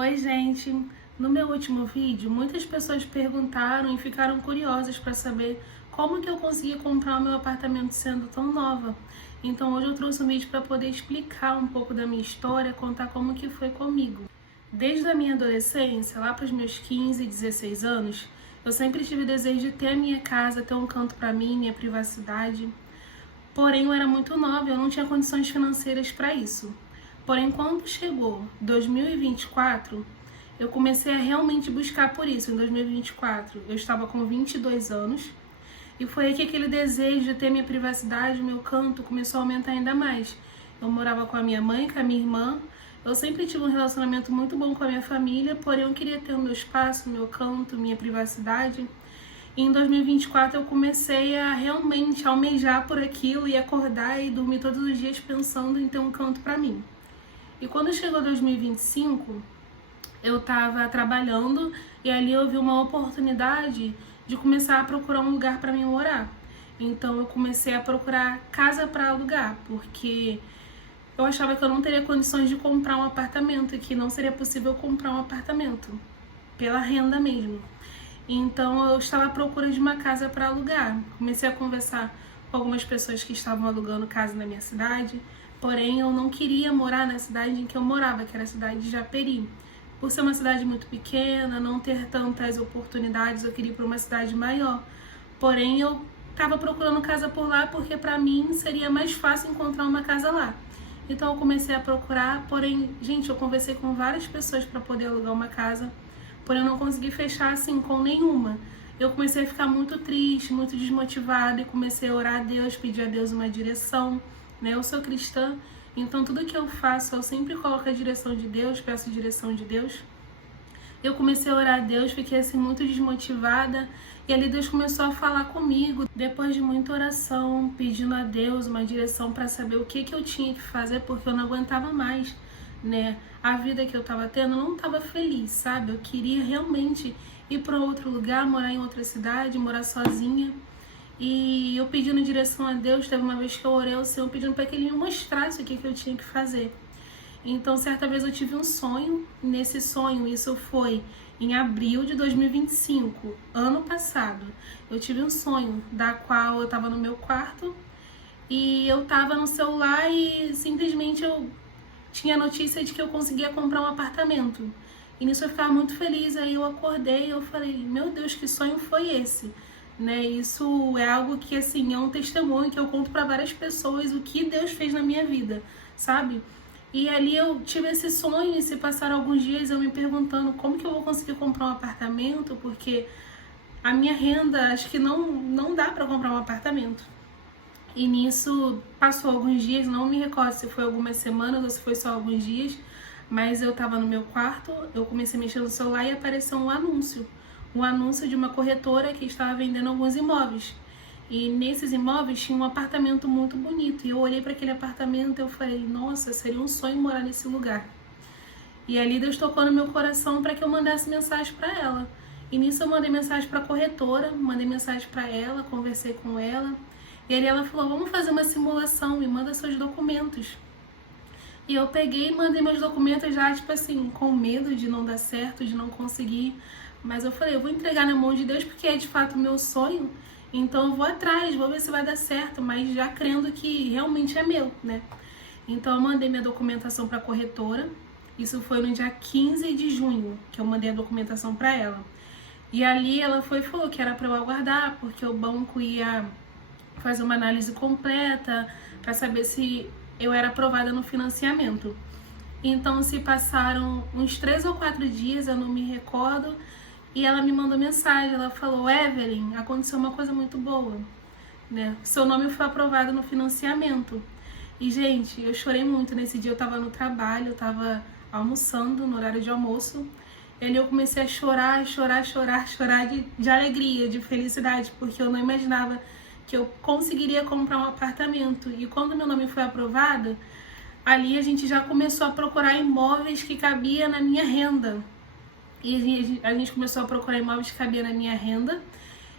Oi, gente! No meu último vídeo, muitas pessoas perguntaram e ficaram curiosas para saber como que eu consegui comprar o meu apartamento sendo tão nova. Então hoje eu trouxe um vídeo para poder explicar um pouco da minha história, contar como que foi comigo. Desde a minha adolescência, lá para os meus 15, 16 anos, eu sempre tive o desejo de ter a minha casa, ter um canto para mim, minha privacidade. Porém, eu era muito nova, eu não tinha condições financeiras para isso. Porém, quando chegou 2024, eu comecei a realmente buscar por isso. Em 2024, eu estava com 22 anos e foi aí que aquele desejo de ter minha privacidade, meu canto, começou a aumentar ainda mais. Eu morava com a minha mãe, com a minha irmã. Eu sempre tive um relacionamento muito bom com a minha família, porém eu queria ter o meu espaço, meu canto, minha privacidade. E em 2024 eu comecei a realmente almejar por aquilo e acordar e dormir todos os dias pensando em ter um canto para mim. E quando chegou 2025, eu estava trabalhando e ali eu vi uma oportunidade de começar a procurar um lugar para mim morar. Então eu comecei a procurar casa para alugar, porque eu achava que eu não teria condições de comprar um apartamento e que não seria possível comprar um apartamento pela renda mesmo. Então eu estava à procura de uma casa para alugar. Comecei a conversar com algumas pessoas que estavam alugando casa na minha cidade, porém eu não queria morar na cidade em que eu morava, que era a cidade de Japeri. Por ser uma cidade muito pequena, não ter tantas oportunidades, eu queria ir para uma cidade maior. Porém eu estava procurando casa por lá porque para mim seria mais fácil encontrar uma casa lá. Então eu comecei a procurar, porém, gente, eu conversei com várias pessoas para poder alugar uma casa, porém eu não consegui fechar assim com nenhuma. Eu comecei a ficar muito triste, muito desmotivada e comecei a orar a Deus, pedir a Deus uma direção, né? Eu sou cristã, então tudo que eu faço eu sempre coloco a direção de Deus, peço a direção de Deus. Eu comecei a orar a Deus, fiquei assim muito desmotivada e ali Deus começou a falar comigo. Depois de muita oração, pedindo a Deus uma direção para saber o que eu tinha que fazer, porque eu não aguentava mais, né? A vida que eu tava tendo, eu não tava feliz, sabe? Eu queria realmente ir para outro lugar, morar em outra cidade, morar sozinha. E eu pedindo direção a Deus, teve uma vez que eu orei ao Senhor pedindo para que Ele me mostrasse o que eu tinha que fazer. Então, certa vez eu tive um sonho, nesse sonho, isso foi em abril de 2025, ano passado. Eu tive um sonho, da qual eu estava no meu quarto e eu estava no celular e simplesmente eu tinha a notícia de que eu conseguia comprar um apartamento. E nisso eu ficava muito feliz, aí eu acordei e eu falei, meu Deus, que sonho foi esse? Né? Isso é algo que, assim, é um testemunho que eu conto para várias pessoas o que Deus fez na minha vida, sabe? E ali eu tive esse sonho e se passaram alguns dias eu me perguntando como que eu vou conseguir comprar um apartamento, porque a minha renda, acho que não dá para comprar um apartamento. E nisso passou alguns dias, não me recordo se foi algumas semanas ou se foi só alguns dias, mas eu estava no meu quarto, eu comecei a mexer no celular e apareceu um anúncio de uma corretora que estava vendendo alguns imóveis. E nesses imóveis tinha um apartamento muito bonito. E eu olhei para aquele apartamento e eu falei, nossa, seria um sonho morar nesse lugar. E ali Deus tocou no meu coração para que eu mandasse mensagem para ela. E nisso eu mandei mensagem para a corretora, mandei mensagem para ela, conversei com ela. E ali ela falou, vamos fazer uma simulação, me manda seus documentos. E eu peguei e mandei meus documentos já, tipo assim, com medo de não dar certo, de não conseguir. Mas eu falei, eu vou entregar na mão de Deus porque é de fato o meu sonho. Então eu vou atrás, vou ver se vai dar certo, mas já crendo que realmente é meu, né? Então eu mandei minha documentação para a corretora. Isso foi no dia 15 de junho que eu mandei a documentação para ela. E ali ela foi e falou que era para eu aguardar, porque o banco ia fazer uma análise completa para saber se eu era aprovada no financiamento. Então se passaram uns 3 ou 4 dias, eu não me recordo, e ela me mandou mensagem, ela falou, Evelyn, aconteceu uma coisa muito boa, né? Seu nome foi aprovado no financiamento. E, gente, eu chorei muito nesse dia, eu tava no trabalho, eu tava almoçando no horário de almoço, e ali eu comecei a chorar de alegria, de felicidade, porque eu não imaginava que eu conseguiria comprar um apartamento. E quando meu nome foi aprovado, ali a gente já começou a procurar imóveis que cabia na minha renda. E a gente começou a procurar imóveis que cabia na minha renda.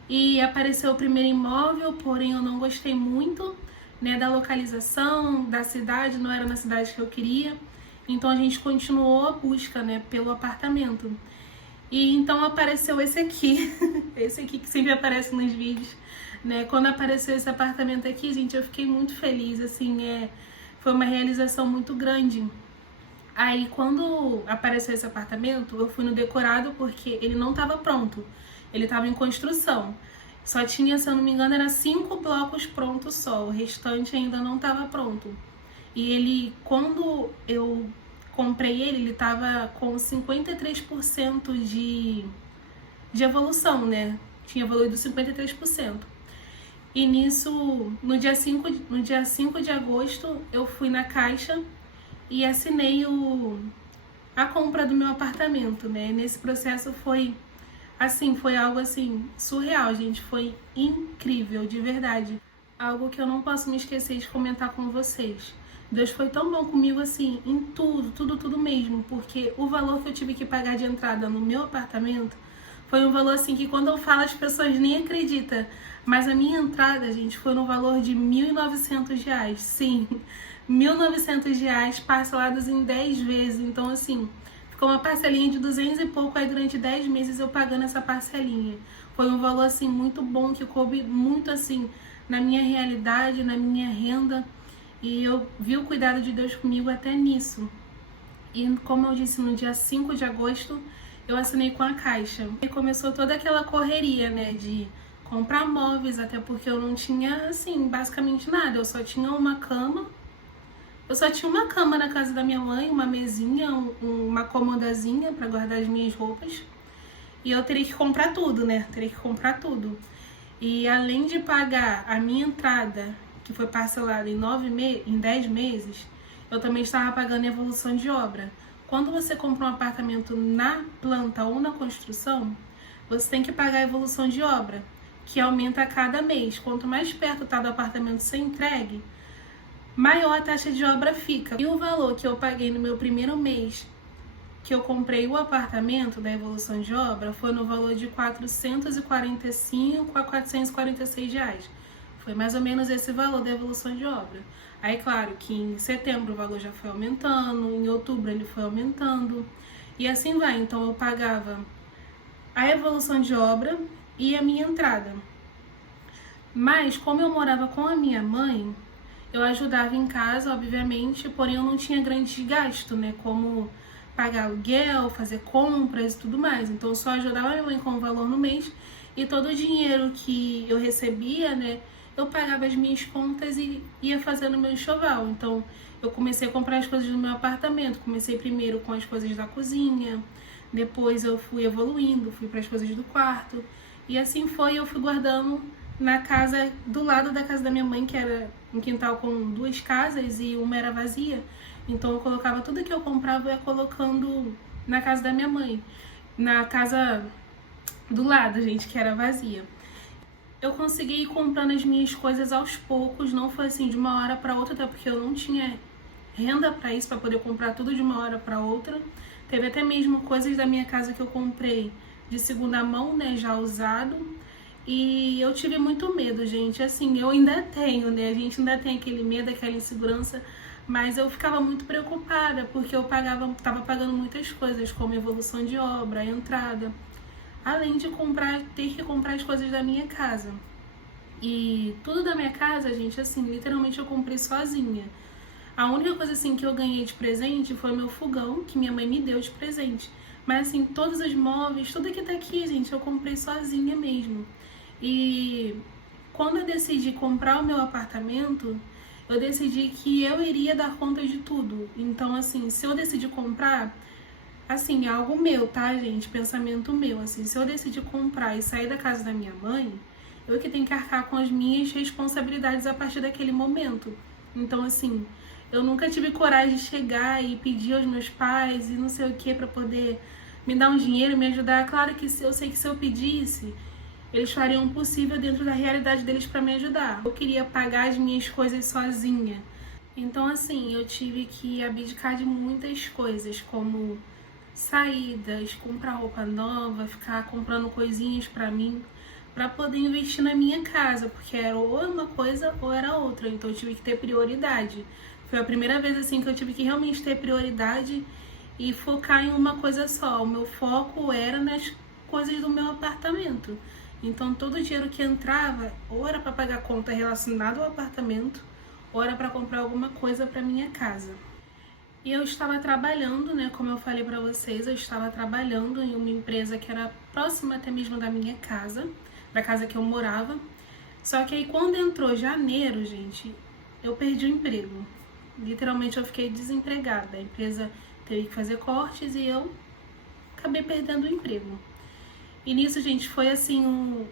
E apareceu o primeiro imóvel, porém eu não gostei muito, né, da localização, da cidade, não era na cidade que eu queria. Então a gente continuou a busca, né, pelo apartamento. E então apareceu esse aqui, esse aqui que sempre aparece nos vídeos, né? Quando apareceu esse apartamento aqui, gente, eu fiquei muito feliz, assim, foi uma realização muito grande. Aí quando apareceu esse apartamento, eu fui no decorado porque ele não estava pronto, ele estava em construção. Só tinha, se eu não me engano, era 5 blocos prontos só, o restante ainda não estava pronto. E ele, quando eu comprei ele estava com 53% de evolução, né? Tinha evoluído 53%. E nisso, no dia 5 de agosto, eu fui na Caixa e assinei a compra do meu apartamento, né? Nesse processo foi algo assim surreal, gente, foi incrível, de verdade. Algo que eu não posso me esquecer de comentar com vocês. Deus foi tão bom comigo assim, em tudo mesmo, porque o valor que eu tive que pagar de entrada no meu apartamento foi um valor assim que quando eu falo as pessoas nem acreditam. Mas a minha entrada, gente, foi no valor de R$1.900. Sim, R$1.900 parcelados em 10 vezes. Então, assim, ficou uma parcelinha de 200 e pouco, aí durante 10 meses eu pagando essa parcelinha. Foi um valor, assim, muito bom, que coube muito, assim, na minha realidade, na minha renda. E eu vi o cuidado de Deus comigo até nisso. E como eu disse, no dia 5 de agosto, eu assinei com a Caixa. E começou toda aquela correria, né, de comprar móveis, até porque eu não tinha, assim, basicamente nada. Eu só tinha uma cama. Eu só tinha uma cama na casa da minha mãe, uma mesinha, uma comodazinha para guardar as minhas roupas. E eu teria que comprar tudo, né? Teria que comprar tudo. E além de pagar a minha entrada, que foi parcelada em 10 meses, eu também estava pagando a evolução de obra. Quando você compra um apartamento na planta ou na construção, você tem que pagar a evolução de obra, que aumenta a cada mês. Quanto mais perto está do apartamento ser entregue, maior a taxa de obra fica. E o valor que eu paguei no meu primeiro mês que eu comprei o apartamento da evolução de obra foi no valor de R$445 a R$446. Foi mais ou menos esse valor da evolução de obra. Aí, claro que em setembro o valor já foi aumentando, em outubro ele foi aumentando, e assim vai. Então eu pagava a evolução de obra e a minha entrada. Mas, como eu morava com a minha mãe, eu ajudava em casa, obviamente, porém eu não tinha grande gasto, né? Como pagar aluguel, fazer compras e tudo mais. Então eu só ajudava a minha mãe com o valor no mês, e todo o dinheiro que eu recebia, né, eu pagava as minhas contas e ia fazendo meu enxoval. Então eu comecei a comprar as coisas do meu apartamento. Comecei primeiro com as coisas da cozinha, depois eu fui evoluindo, fui para as coisas do quarto, e assim foi. Eu fui guardando na casa do lado da casa da minha mãe, que era um quintal com 2 casas e uma era vazia. Então eu colocava tudo que eu comprava, eu ia colocando na casa da minha mãe, na casa do lado, gente, que era vazia. Eu consegui ir comprando as minhas coisas aos poucos, não foi assim de uma hora para outra, até porque eu não tinha renda para isso, para poder comprar tudo de uma hora para outra. Teve até mesmo coisas da minha casa que eu comprei de segunda mão, né, já usado. E eu tive muito medo, gente. Assim, eu ainda tenho, né? A gente ainda tem aquele medo, aquela insegurança, mas eu ficava muito preocupada, porque eu tava pagando muitas coisas, como evolução de obra, entrada, além de ter que comprar as coisas da minha casa. E tudo da minha casa, gente, assim, literalmente eu comprei sozinha. A única coisa, assim, que eu ganhei de presente foi meu fogão, que minha mãe me deu de presente. Mas, assim, todos os móveis, tudo que tá aqui, gente, eu comprei sozinha mesmo. E quando eu decidi comprar o meu apartamento, eu decidi que eu iria dar conta de tudo. Então, assim, se eu decidir comprar, assim, é algo meu, tá, gente? Pensamento meu, assim, se eu decidir comprar e sair da casa da minha mãe, eu que tenho que arcar com as minhas responsabilidades a partir daquele momento. Então, assim, eu nunca tive coragem de chegar e pedir aos meus pais e não sei o que pra poder me dar um dinheiro, me ajudar. Claro que eu sei que se eu pedisse, eles fariam o possível dentro da realidade deles para me ajudar. Eu queria pagar as minhas coisas sozinha. Então, assim, eu tive que abdicar de muitas coisas, como saídas, comprar roupa nova, ficar comprando coisinhas para mim, para poder investir na minha casa, porque era ou uma coisa ou era outra. Então eu tive que ter prioridade. Foi a primeira vez assim que eu tive que realmente ter prioridade e focar em uma coisa só. O meu foco era nas coisas do meu apartamento. Então todo o dinheiro que entrava, ou era para pagar conta relacionada ao apartamento, ou era para comprar alguma coisa para minha casa. E eu estava trabalhando, né, como eu falei para vocês, eu estava trabalhando em uma empresa que era próxima até mesmo da minha casa, da casa que eu morava. Só que aí quando entrou janeiro, gente, eu perdi o emprego. Literalmente eu fiquei desempregada. A empresa teve que fazer cortes e eu acabei perdendo o emprego. E nisso, gente, foi assim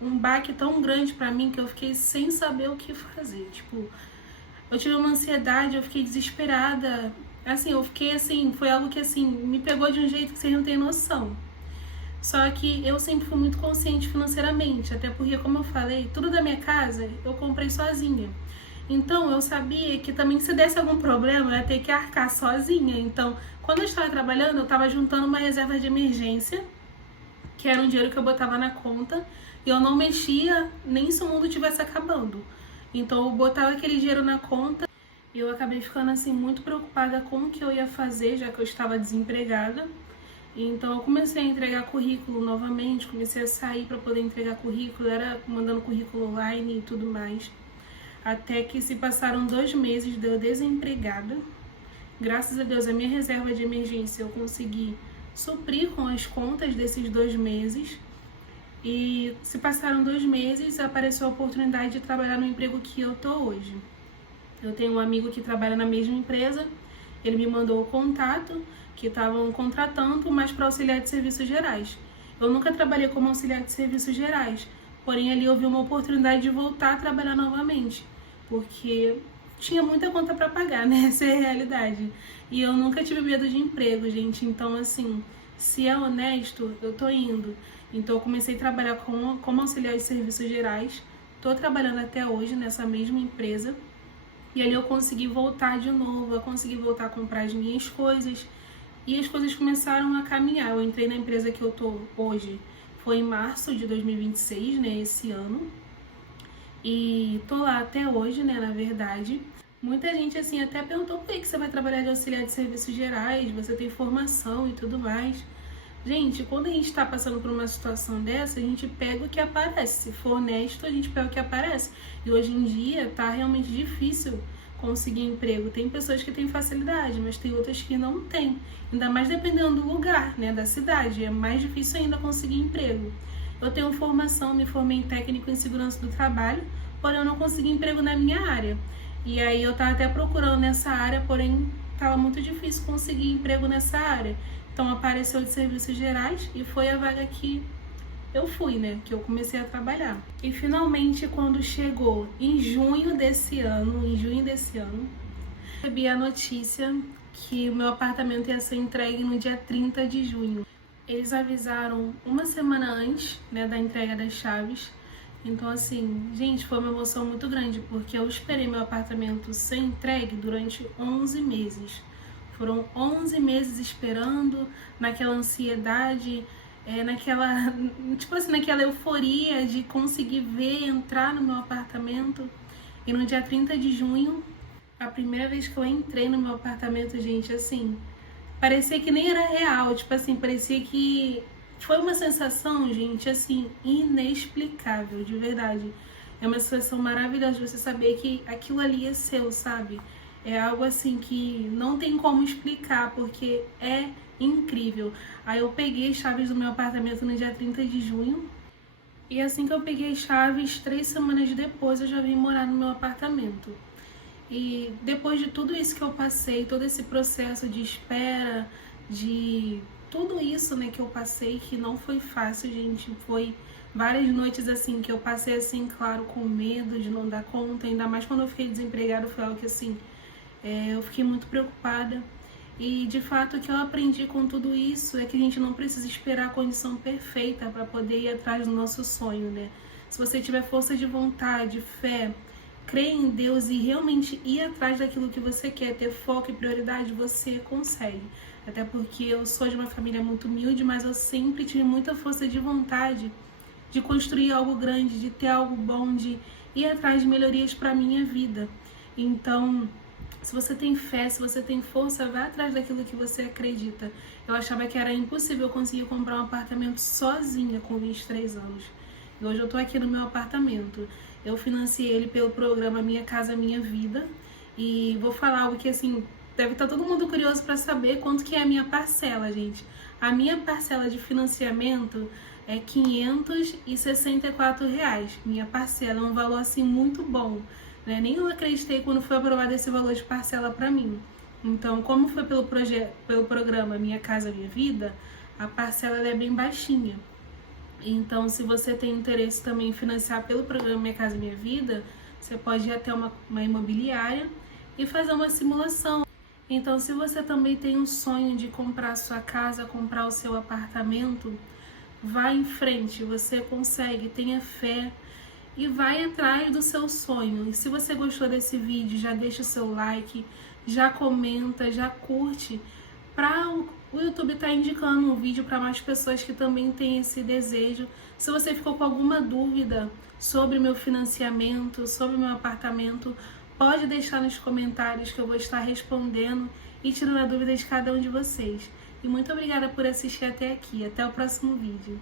um baque tão grande pra mim que eu fiquei sem saber o que fazer. Tipo, eu tive uma ansiedade, eu fiquei desesperada. Assim, eu fiquei assim, foi algo que assim, me pegou de um jeito que vocês não têm noção. Só que eu sempre fui muito consciente financeiramente, até porque, como eu falei, tudo da minha casa eu comprei sozinha. Então, eu sabia que também se desse algum problema, eu ia ter que arcar sozinha. Então, quando eu estava trabalhando, eu estava juntando uma reserva de emergência, que era um dinheiro que eu botava na conta, e eu não mexia nem se o mundo estivesse acabando. Então, eu botava aquele dinheiro na conta e eu acabei ficando assim muito preocupada com o que eu ia fazer, já que eu estava desempregada. Então, eu comecei a entregar currículo novamente, comecei a sair para poder entregar currículo, era mandando currículo online e tudo mais. Até que se passaram 2 meses de eu desempregada. Graças a Deus, a minha reserva de emergência eu consegui suprir com as contas desses 2 meses. E se passaram 2 meses, apareceu a oportunidade de trabalhar no emprego que eu tô hoje. Eu tenho um amigo que trabalha na mesma empresa, ele me mandou o contato, que estavam contratando, mas para auxiliar de serviços gerais. Eu nunca trabalhei como auxiliar de serviços gerais, porém ali eu vi uma oportunidade de voltar a trabalhar novamente, porque tinha muita conta para pagar, né? Essa é a realidade. E eu nunca tive medo de emprego, gente. Então, assim, se é honesto, eu tô indo. Então, eu comecei a trabalhar como auxiliar de serviços gerais. Tô trabalhando até hoje nessa mesma empresa. E ali eu consegui voltar de novo, eu consegui voltar a comprar as minhas coisas. E as coisas começaram a caminhar. Eu entrei na empresa que eu tô hoje, foi em março de 2026, né, esse ano. E tô lá até hoje, né, na verdade. Muita gente, assim, até perguntou por que você vai trabalhar de auxiliar de serviços gerais, você tem formação e tudo mais. Gente, quando a gente tá passando por uma situação dessa, a gente pega o que aparece. Se for honesto, a gente pega o que aparece. E hoje em dia tá realmente difícil conseguir emprego. Tem pessoas que têm facilidade, mas tem outras que não têm. Ainda mais dependendo do lugar, né, da cidade. É mais difícil ainda conseguir emprego. Eu tenho formação, me formei em técnico em segurança do trabalho, porém eu não consegui emprego na minha área. E aí eu tava até procurando nessa área, porém tava muito difícil conseguir emprego nessa área. Então apareceu de serviços gerais e foi a vaga que eu fui, né, que eu comecei a trabalhar. E finalmente, quando chegou em junho desse ano, recebi a notícia que o meu apartamento ia ser entregue no dia 30 de junho. Eles avisaram uma semana antes, né, da entrega das chaves. Então, assim, gente, foi uma emoção muito grande, porque eu esperei meu apartamento ser entregue durante 11 meses. Foram 11 meses esperando, naquela ansiedade, naquela, tipo assim, naquela euforia de conseguir ver, entrar no meu apartamento. E no dia 30 de junho, a primeira vez que eu entrei no meu apartamento, gente, assim, parecia que nem era real, tipo assim, parecia que foi uma sensação, gente, assim, inexplicável, de verdade. É uma sensação maravilhosa de você saber que aquilo ali é seu, sabe? É algo assim que não tem como explicar, porque é incrível. Aí eu peguei as chaves do meu apartamento no dia 30 de junho. E assim que eu peguei as chaves, 3 semanas depois eu já vim morar no meu apartamento. E depois de tudo isso que eu passei, todo esse processo de espera, de tudo isso, né, que eu passei, que não foi fácil, gente, foi várias noites assim que eu passei assim, claro, com medo de não dar conta, ainda mais quando eu fiquei desempregada, foi algo que assim, eu fiquei muito preocupada. E de fato o que eu aprendi com tudo isso é que a gente não precisa esperar a condição perfeita para poder ir atrás do nosso sonho, né? Se você tiver força de vontade, fé, crer em Deus e realmente ir atrás daquilo que você quer, ter foco e prioridade, você consegue. Até porque eu sou de uma família muito humilde, mas eu sempre tive muita força de vontade de construir algo grande, de ter algo bom, de ir atrás de melhorias para a minha vida. Então, Se você tem fé, se você tem força, vai atrás daquilo que você acredita. Eu achava que era impossível conseguir comprar um apartamento sozinha com 23 anos. E hoje eu tô aqui no meu apartamento. Eu financiei ele pelo programa Minha Casa Minha Vida. E vou falar algo que, assim, deve estar todo mundo curioso para saber quanto que é a minha parcela, gente. A minha parcela de financiamento é R$ 564. Minha parcela é um valor, assim, muito bom. Né? Nem eu acreditei quando foi aprovado esse valor de parcela para mim. Então, como foi pelo programa Minha Casa Minha Vida, a parcela é bem baixinha. Então, se você tem interesse também em financiar pelo programa Minha Casa Minha Vida, você pode ir até uma imobiliária e fazer uma simulação. Então, se você também tem um sonho de comprar a sua casa, comprar o seu apartamento, vá em frente, você consegue, tenha fé e vai atrás do seu sonho. E se você gostou desse vídeo, já deixa o seu like, já comenta, já curte, para o YouTube estar indicando um vídeo para mais pessoas que também têm esse desejo. Se você ficou com alguma dúvida sobre meu financiamento, sobre meu apartamento, pode deixar nos comentários que eu vou estar respondendo e tirando a dúvida de cada um de vocês. E muito obrigada por assistir até aqui. Até o próximo vídeo.